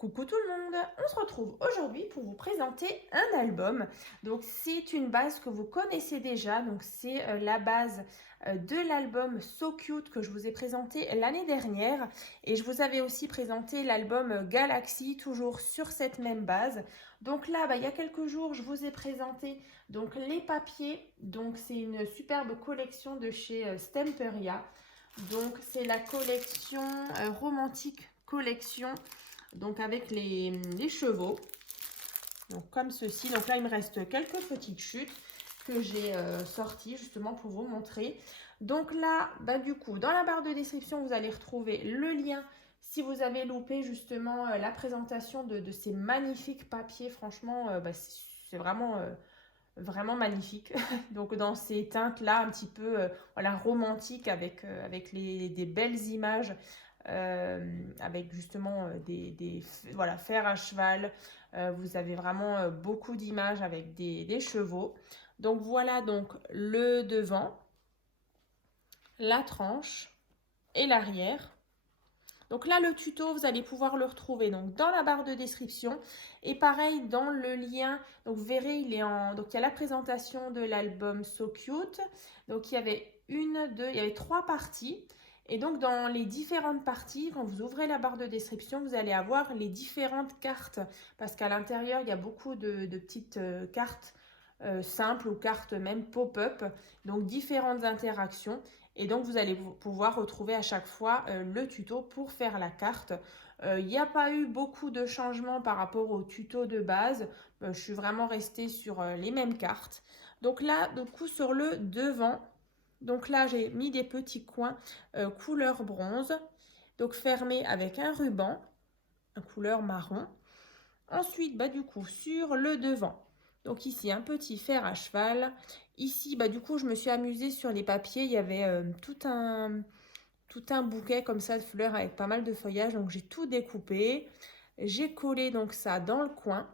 Coucou tout le monde, on se retrouve aujourd'hui pour vous présenter un album. Donc c'est une base que vous connaissez déjà, donc c'est la base de l'album So Cute que je vous ai présenté l'année dernière et je vous avais aussi présenté l'album Galaxy toujours sur cette même base. Donc là, il y a quelques jours, je vous ai présenté donc les papiers. Donc c'est une superbe collection de chez Stemperia. Donc c'est la collection romantique collection. Donc avec les chevaux, donc comme ceci. Donc là, il me reste quelques petites chutes que j'ai sorties justement pour vous montrer. Donc là, du coup, dans la barre de description, vous allez retrouver le lien si vous avez loupé justement la présentation de ces magnifiques papiers. Franchement, c'est vraiment magnifique. Donc dans ces teintes là un petit peu voilà, romantiques avec, des belles images avec justement voilà, fer à cheval. Vous avez vraiment beaucoup d'images avec des chevaux. Donc voilà donc le devant, la tranche et l'arrière. Donc là, le tuto, vous allez pouvoir le retrouver donc dans la barre de description et pareil dans le lien. Donc vous verrez, il y a la présentation de l'album So Cute. Donc il y avait il y avait 3 parties. Et donc dans les différentes parties, quand vous ouvrez la barre de description, vous allez avoir les différentes cartes parce qu'à l'intérieur, il y a beaucoup de petites cartes simples ou cartes même pop-up. Donc différentes interactions. Et donc, vous allez pouvoir retrouver à chaque fois le tuto pour faire la carte. Il n'y a pas eu beaucoup de changements par rapport au tuto de base. Je suis vraiment restée sur les mêmes cartes. Donc là, du coup, sur le devant, donc là, j'ai mis des petits coins couleur bronze. Donc fermés avec un ruban, couleur marron. Ensuite, du coup, sur le devant, donc ici, un petit fer à cheval. Ici, du coup, je me suis amusée sur les papiers. Il y avait tout un bouquet comme ça de fleurs avec pas mal de feuillage. Donc, j'ai tout découpé. J'ai collé donc ça dans le coin.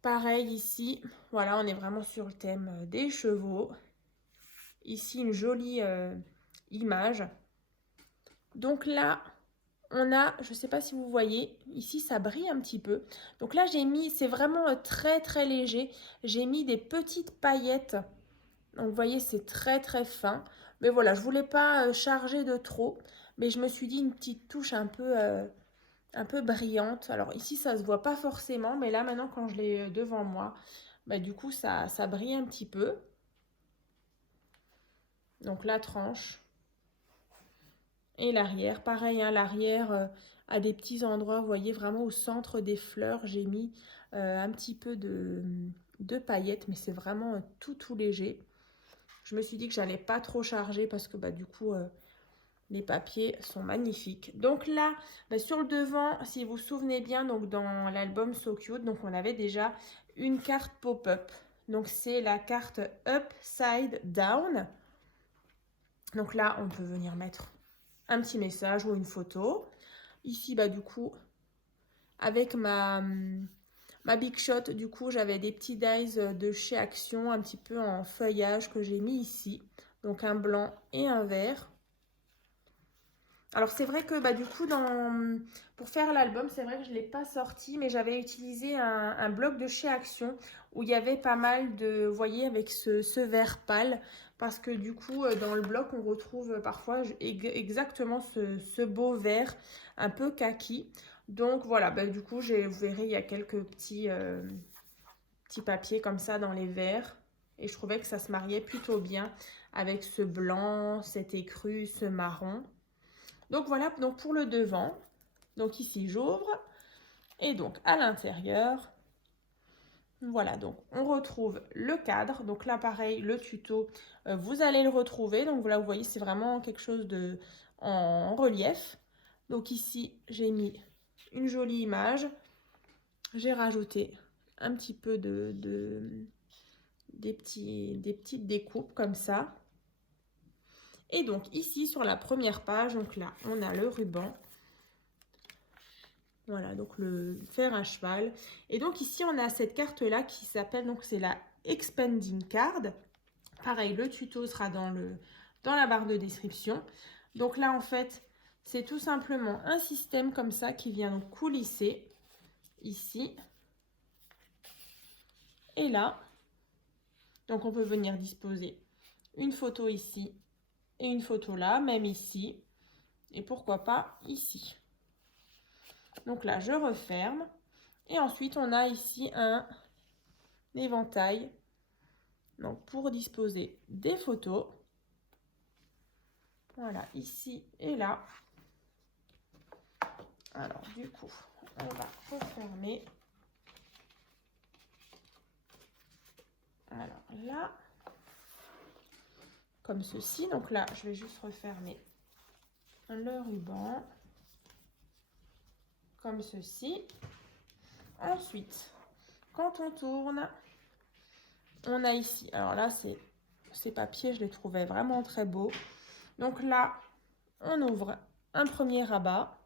Pareil ici, voilà, on est vraiment sur le thème des chevaux. Ici, une jolie image. Donc là, on a, je ne sais pas si vous voyez, ici ça brille un petit peu. Donc là j'ai mis, c'est vraiment très très léger. J'ai mis des petites paillettes. Donc vous voyez c'est très très fin. Mais voilà, je ne voulais pas charger de trop. Mais je me suis dit une petite touche un peu brillante. Alors ici ça ne se voit pas forcément. Mais là maintenant quand je l'ai devant moi, du coup ça brille un petit peu. Donc la tranche. Et l'arrière, pareil, hein, l'arrière à des petits endroits, vous voyez vraiment au centre des fleurs, j'ai mis un petit peu de paillettes, mais c'est vraiment tout léger. Je me suis dit que j'allais pas trop charger parce que du coup, les papiers sont magnifiques. Donc là, sur le devant, si vous vous souvenez bien, donc dans l'album So Cute, donc on avait déjà une carte pop-up. Donc c'est la carte Upside Down. Donc là, on peut venir mettre un petit message ou une photo. Ici, du coup, avec ma Big Shot, du coup, j'avais des petits dies de chez Action, un petit peu en feuillage que j'ai mis ici. Donc, un blanc et un vert. Alors, c'est vrai que, du coup, pour faire l'album, c'est vrai que je ne l'ai pas sorti, mais j'avais utilisé un bloc de chez Action où il y avait pas mal de, vous voyez, avec ce vert pâle. Parce que du coup, dans le bloc, on retrouve parfois exactement ce beau vert un peu kaki. Donc voilà, du coup, vous verrez, il y a quelques petits papiers comme ça dans les verts. Et je trouvais que ça se mariait plutôt bien avec ce blanc, cet écru, ce marron. Donc voilà, donc pour le devant. Donc ici, j'ouvre. Et donc à l'intérieur, voilà, donc on retrouve le cadre. Donc là, pareil, le tuto, vous allez le retrouver. Donc là, vous voyez, c'est vraiment quelque chose en relief. Donc ici, j'ai mis une jolie image. J'ai rajouté un petit peu des petites découpes comme ça. Et donc ici, sur la première page, donc là, on a le ruban. Voilà, donc le fer à cheval. Et donc ici, on a cette carte-là qui s'appelle, donc c'est la Expanding Card. Pareil, le tuto sera dans la barre de description. Donc là, en fait, C'est tout simplement un système comme ça qui vient donc coulisser ici et là. Donc on peut venir disposer une photo ici et une photo là, même ici, et pourquoi pas ici. Donc là, je referme. Et ensuite, on a ici un éventail donc pour disposer des photos. Voilà, ici et là. Alors, du coup, on va refermer. Alors là, comme ceci. Donc là, je vais juste refermer le ruban. Comme ceci. Ensuite, quand on tourne, on a ici, alors là, ces papiers, je les trouvais vraiment très beaux. Donc là, on ouvre un premier rabat.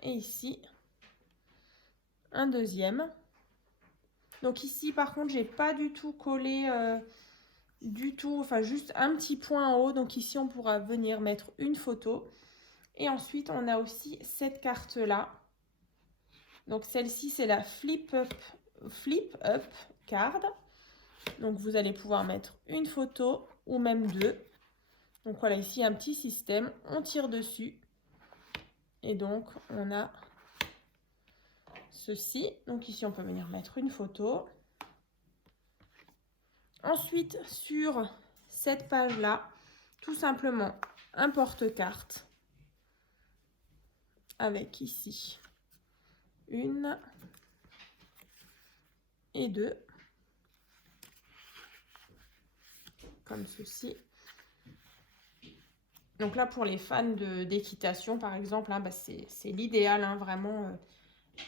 Et ici, un deuxième. Donc ici, par contre, j'ai pas du tout collé du tout, enfin juste un petit point en haut. Donc ici, on pourra venir mettre une photo. Et ensuite, on a aussi cette carte-là. Donc celle-ci, c'est la Flip Up Card. Donc vous allez pouvoir mettre une photo ou même deux. Donc voilà, ici un petit système, on tire dessus. Et donc on a ceci. Donc ici on peut venir mettre une photo. Ensuite sur cette page-là, tout simplement un porte-carte. Avec ici une et deux. Comme ceci. Donc là, pour les fans d'équitation, par exemple, hein, bah c'est l'idéal, hein, vraiment,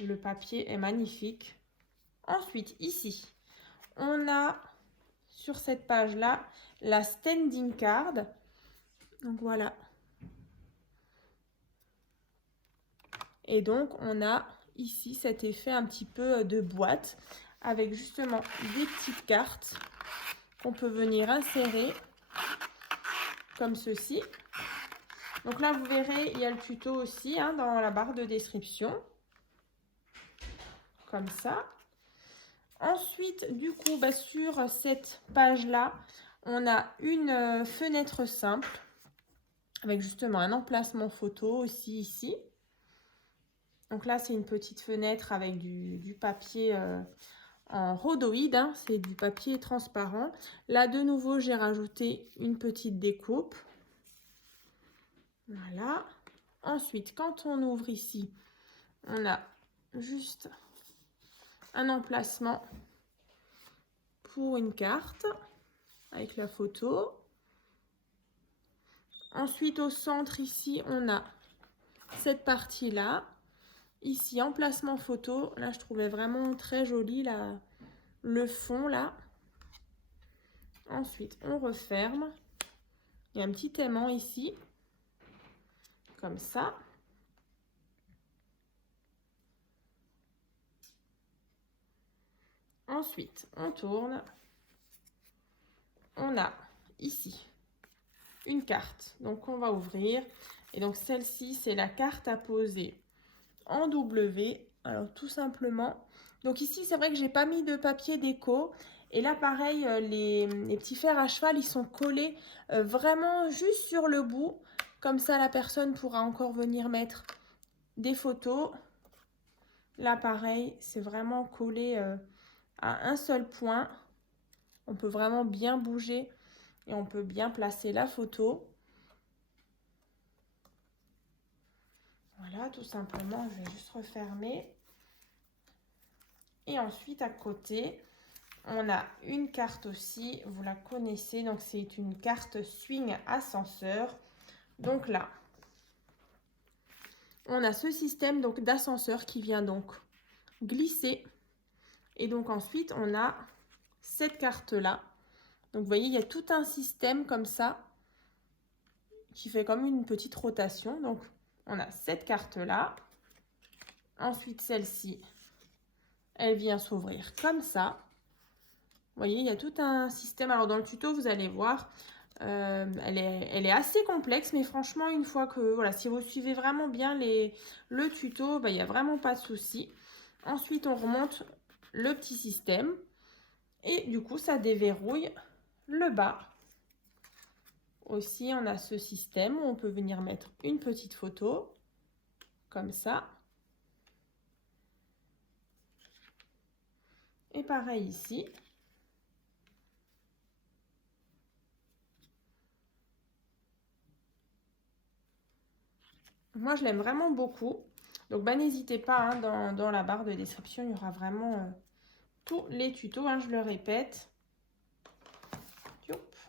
le papier est magnifique. Ensuite, ici, on a sur cette page-là la standing card. Donc voilà. Et donc, on a ici cet effet un petit peu de boîte avec justement des petites cartes qu'on peut venir insérer comme ceci. Donc là, vous verrez, il y a le tuto aussi, hein, dans la barre de description. Comme ça. Ensuite, du coup, bah, sur cette page-là, on a une fenêtre simple avec justement un emplacement photo aussi ici. Donc là, c'est une petite fenêtre avec du papier en rhodoïde, hein, c'est du papier transparent. Là, de nouveau, j'ai rajouté une petite découpe. Voilà. Ensuite, quand on ouvre ici, on a juste un emplacement pour une carte avec la photo. Ensuite, au centre, ici, on a cette partie-là. Ici, emplacement photo. Là, je trouvais vraiment très joli le fond, là. Ensuite, on referme. Il y a un petit aimant ici. Comme ça. Ensuite, on tourne. On a ici une carte. Donc, on va ouvrir. Et donc, celle-ci, c'est la carte à poser en W. Alors, tout simplement. Donc, ici, c'est vrai que j'ai pas mis de papier déco. Et là, pareil, les petits fers à cheval, ils sont collés vraiment juste sur le bout. Comme ça, la personne pourra encore venir mettre des photos. Là, pareil, c'est vraiment collé à un seul point. On peut vraiment bien bouger et on peut bien placer la photo. Voilà, tout simplement, je vais juste refermer. Et ensuite, à côté, on a une carte aussi, vous la connaissez, donc c'est une carte swing ascenseur. Donc là, on a ce système donc d'ascenseur qui vient donc glisser. Et donc ensuite, on a cette carte-là. Donc vous voyez, il y a tout un système comme ça qui fait comme une petite rotation. Donc on a cette carte-là. Ensuite, celle-ci, elle vient s'ouvrir comme ça. Vous voyez, il y a tout un système. Alors dans le tuto, vous allez voir, Elle est assez complexe, mais franchement, une fois que, voilà, si vous suivez vraiment bien le tuto, il n'y a vraiment pas de souci. Ensuite, on remonte le petit système et du coup, ça déverrouille le bas. Aussi, on a ce système où on peut venir mettre une petite photo, comme ça. Et pareil ici. Moi, je l'aime vraiment beaucoup. Donc, n'hésitez pas, hein, dans la barre de description, il y aura vraiment tous les tutos, hein, je le répète.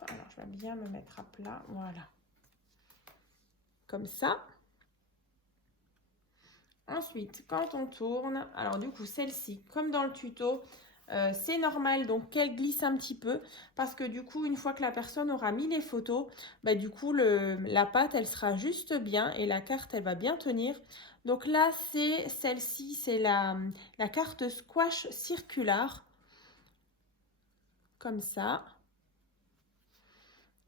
Alors, je vais bien me mettre à plat. Voilà. Comme ça. Ensuite, quand on tourne, alors du coup, celle-ci, comme dans le tuto, c'est normal donc qu'elle glisse un petit peu parce que du coup, une fois que la personne aura mis les photos, du coup, la pâte, elle sera juste bien et la carte, elle va bien tenir. Donc là, c'est celle-ci, c'est la carte squash circulaire. Comme ça.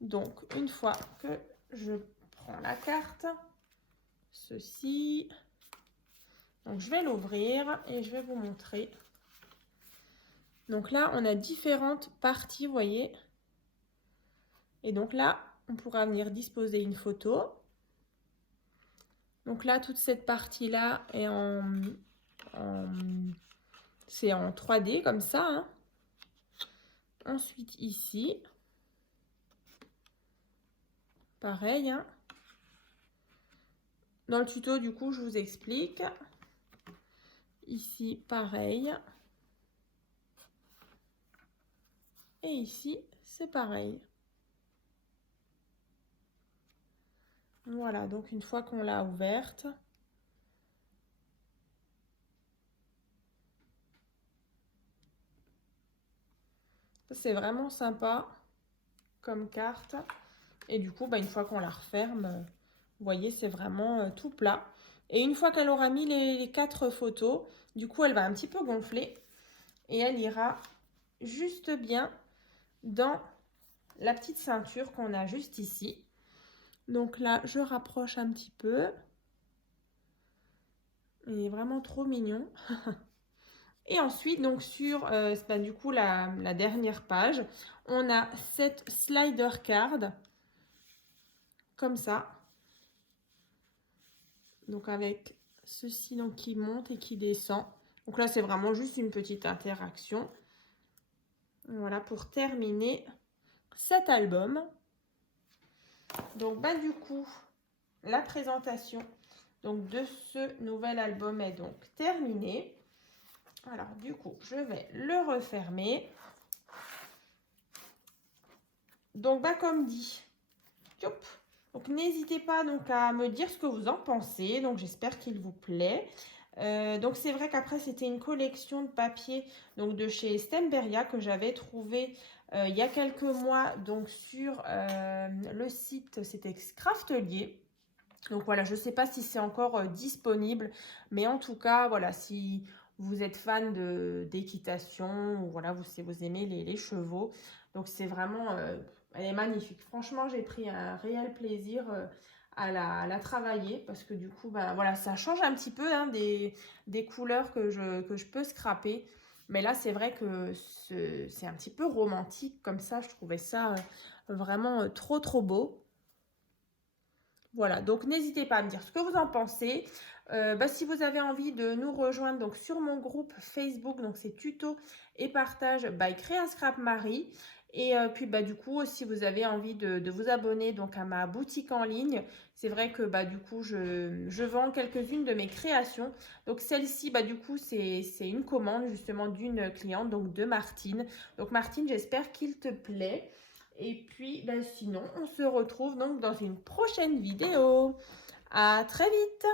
Donc, une fois que je prends la carte, ceci, donc je vais l'ouvrir et je vais vous montrer. Donc là, on a différentes parties, vous voyez. Et donc là, on pourra venir disposer une photo. Donc là, toute cette partie-là est c'est en 3D comme ça. Hein. Ensuite, ici, pareil. Hein. Dans le tuto, du coup, je vous explique. Ici, pareil. Et ici, c'est pareil. Voilà, donc une fois qu'on l'a ouverte, c'est vraiment sympa comme carte. Et du coup, une fois qu'on la referme, vous voyez, c'est vraiment tout plat. Et une fois qu'elle aura mis les 4 photos, du coup, elle va un petit peu gonfler. Et elle ira juste bien dans la petite ceinture qu'on a juste ici. Donc là, je rapproche un petit peu. Il est vraiment trop mignon. Et ensuite, donc sur du coup la dernière page, on a cette slider card. Comme ça. Donc avec ceci donc, qui monte et qui descend. Donc là, c'est vraiment juste une petite interaction. Voilà, pour terminer cet album. Donc, du coup, la présentation donc, de ce nouvel album est donc terminée. Alors, du coup, je vais le refermer. Donc, comme dit, donc n'hésitez pas donc, à me dire ce que vous en pensez. Donc, j'espère qu'il vous plaît. Donc c'est vrai qu'après c'était une collection de papiers donc de chez Stemberia que j'avais trouvé il y a quelques mois donc sur le site, c'était Craftelier. Donc voilà, je ne sais pas si c'est encore disponible, mais en tout cas voilà, si vous êtes fan d'équitation ou voilà, vous aimez les chevaux, donc c'est vraiment, elle est magnifique. Franchement, j'ai pris un réel plaisir à la travailler parce que du coup, voilà, ça change un petit peu hein, des couleurs que je peux scraper. Mais là, c'est vrai que c'est un petit peu romantique comme ça. Je trouvais ça vraiment trop beau. Voilà, donc n'hésitez pas à me dire ce que vous en pensez. Si vous avez envie de nous rejoindre donc, sur mon groupe Facebook, donc c'est tuto et partage by Créa Scrap Marie. Et puis du coup, si vous avez envie de vous abonner donc, à ma boutique en ligne, c'est vrai que du coup, je vends quelques-unes de mes créations. Donc celle-ci, du coup, c'est une commande justement d'une cliente, donc de Martine. Donc Martine, j'espère qu'il te plaît. Et puis, sinon, on se retrouve donc dans une prochaine vidéo. À très vite!